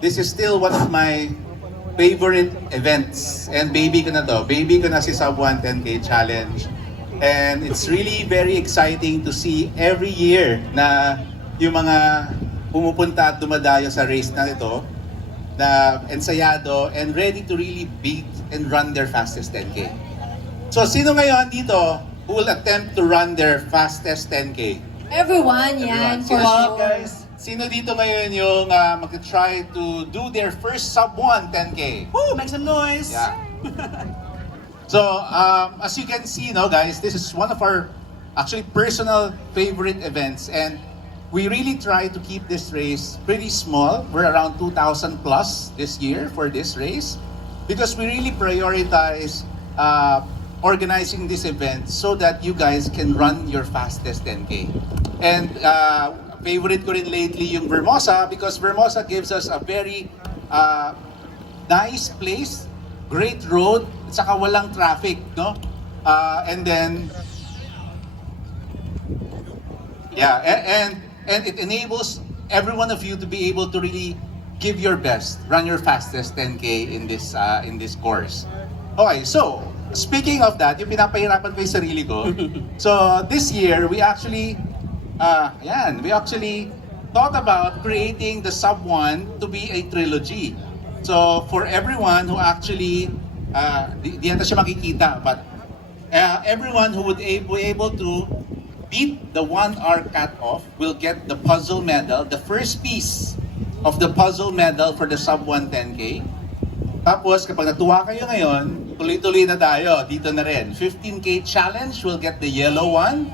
this is still one of my favorite events. And baby ko na to. Baby ko na si Sub 1 10K Challenge. And it's really very exciting to see every year na yung mga pumupunta at dumadayo sa race na ito na ensayado and ready to really beat and run their fastest 10K. So sino ngayon dito who will attempt to run their fastest 10K? Everyone, yan, for Sino, sure. guys? Sino dito ngayon yung mag-try to do their first sub 1 10K? Woo! Make some noise! Yeah. So, as you can see, no, guys, this is one of our actually personal favorite events, and we really try to keep this race pretty small. We're around 2,000 plus this year for this race because we really prioritize organizing this event so that you guys can run your fastest 10K. And favorite ko rin lately yung Vermosa because Vermosa gives us a very nice place, great road, at saka walang traffic, no? And then, yeah, and it enables every one of you to be able to really give your best, run your fastest 10K in this course. Okay, so speaking of that, yung pinapahirapan ko yung sarili ko. So this year, we actually thought about creating the Sub 1 to be a trilogy. So for everyone who actually, di yata siya makikita, but everyone who would be able to beat the 1 hour cutoff will get the puzzle medal, the first piece of the puzzle medal for the Sub 1 10K. Tapos kapag natuwa kayo ngayon, tuloy-tuloy na tayo, dito na rin. 15K challenge will get the yellow one.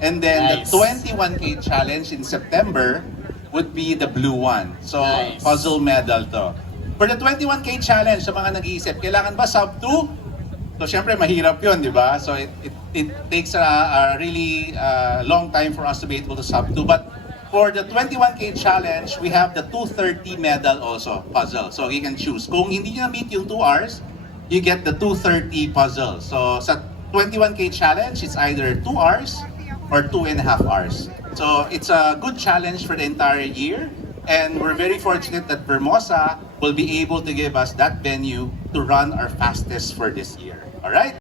And then Nice. the 21K challenge in September would be the blue one. So, Nice. puzzle medal to. For the 21K challenge, sa mga nag-iisip, kailangan ba sub 2? So, syempre, mahirap yun, di ba? So, it takes a really long time for us to be able to sub 2. But for the 21K challenge, we have the 230 medal also, puzzle. So, you can choose. Kung hindi nyo na-meet yung 2 hours, you get the 230 puzzle. So, sa 21K challenge, it's either 2 hours or 2.5 hours. So it's a good challenge for the entire year, and we're very fortunate that Vermosa will be able to give us that venue to run our fastest for this year. All right?